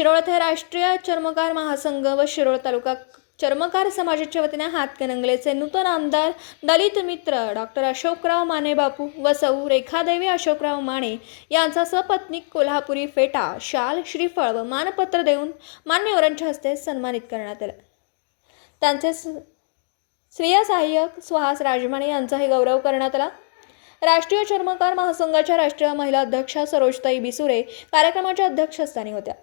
शिरोळ येथे राष्ट्रीय चर्मकार महासंघ व शिरोळ तालुका चर्मकार समाजाच्या वतीने हातकणंगलेचे नूतन आमदार दलित मित्र डॉक्टर अशोकराव माने बापू व सौ रेखादेवी अशोकराव माने यांचा सपत्नीक कोल्हापुरी फेटा शाल श्रीफळ व मानपत्र देऊन मान्यवरांच्या हस्ते सन्मानित करण्यात आलं. त्यांचे स्वीय सहाय्यक सुहास राजमाने यांचाही गौरव करण्यात आला. राष्ट्रीय चर्मकार महासंघाच्या राष्ट्रीय महिला अध्यक्षा सरोजताई बिसुरे कार्यक्रमाच्या अध्यक्षस्थानी होत्या.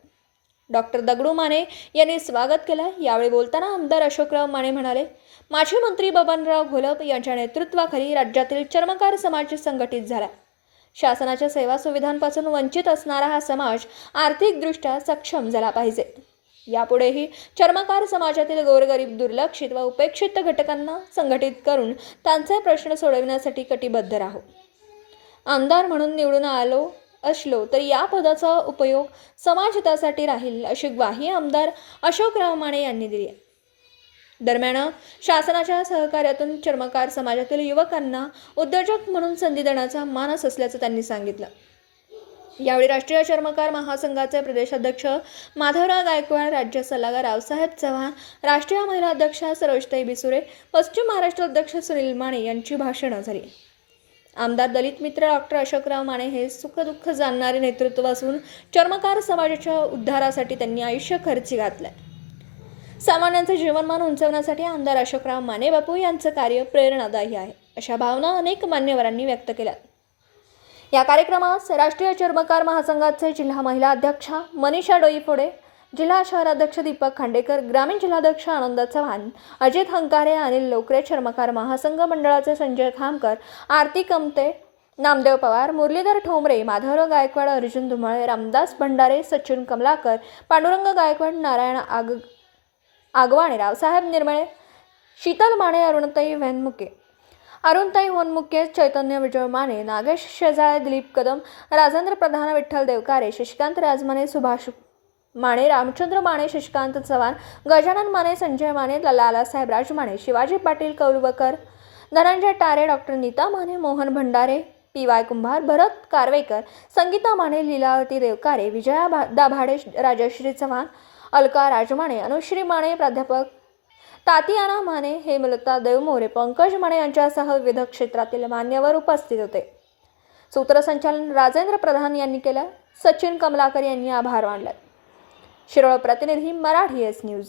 डॉक्टर दगडू माने यांनी स्वागत केलं. यावेळी बोलताना आमदार अशोकराव माने म्हणाले माजी मंत्री बबनराव घोलप यांच्या नेतृत्वाखाली राज्यातील चर्मकार समाज संघटित झाला. शासनाच्या सेवा सुविधांपासून वंचित असणारा हा समाज आर्थिकदृष्ट्या सक्षम झाला पाहिजे. यापुढेही चर्मकार समाजातील गोरगरीब दुर्लक्षित व उपेक्षित घटकांना संघटित करून त्यांचे प्रश्न सोडविण्यासाठी कटिबद्ध राहू. आमदार म्हणून निवडून आलो असलो तर या पदाचा उपयोग समाजहितासाठी राहील अशी ग्वाही आमदार अशोकराव माने यांनी दिली आहे. दरम्यान शासनाच्या सहकार्यातून चर्मकार समाजातील युवकांना उद्योजक म्हणून संधी देण्याचा मानस असल्याचं त्यांनी सांगितलं. यावेळी राष्ट्रीय चर्मकार महासंघाचे प्रदेशाध्यक्ष माधवराव गायकवाड राज्य सल्लागार रावसाहेब चव्हाण राष्ट्रीय महिला अध्यक्षा सरोजताई बिसुरे पश्चिम महाराष्ट्र अध्यक्ष सुनील माने यांची भाषणं झाली. आमदार दलित मित्र डॉक्टर अशोकराव माने हे सुखदुःख जाणणारे नेतृत्व असून चर्मकार समाजाच्या उद्धारासाठी त्यांनी आयुष्य खर्ची घातलंय. सामान्यांचं जीवनमान उंचवण्यासाठी आमदार अशोकराव माने बापू यांचं कार्य प्रेरणादायी आहे अशा भावना अनेक मान्यवरांनी व्यक्त केल्या. या कार्यक्रमास राष्ट्रीय चर्मकार महासंघाचे जिल्हा महिला अध्यक्षा मनीषा डोईफोडे जिल्हा शहराध्यक्ष दीपक खांडेकर ग्रामीण जिल्हाध्यक्ष आनंद चव्हाण अजित हंकारे अनिल लोकरे चर्मकार महासंघ मंडळाचे संजय खामकर आरती कमते नामदेव पवार मुरलीधर ठोंबरे माधवराव गायकवाड अर्जुन धुमाळे रामदास भंडारे सचिन कमलाकर पांडुरंग गायकवाड नारायण आग Aagwane Raosaheb Nirmale Sheetal Mane Arunatai Venmuke Arunatai Honmuke Chaitanya Vijay Mane Nagesh Shejale Dilip Kadam Rajendra Pradhan Vitthal Devkare Shashikant Rajmane Subhash Mane Ramchandra Mane Shashikant Chavan Gajanan Mane Sanjay Mane Lalasaheb Rajmane Shivaji Patil Kaulavkar Dhananjay Tare doctor Nita Mane Mohan Bhandare P Y Kumbhar Bharat Karvekar Sangita Mane Lilavati Devkare Vijaya भा दाभाडे राजश्री चव्हाण अलका राजमाने अनुश्री माने प्राध्यापक Tatiana Mane Hemlata देवमोरे Pankaj Mane यांच्यासह विविध क्षेत्रातील मान्यवर उपस्थित होते. सूत्रसंचालन राजेंद्र प्रधान यांनी केलं सचिन कमलाकर यांनी आभार मानले शिरोळ प्रतिनिधी मराठी एस न्यूज.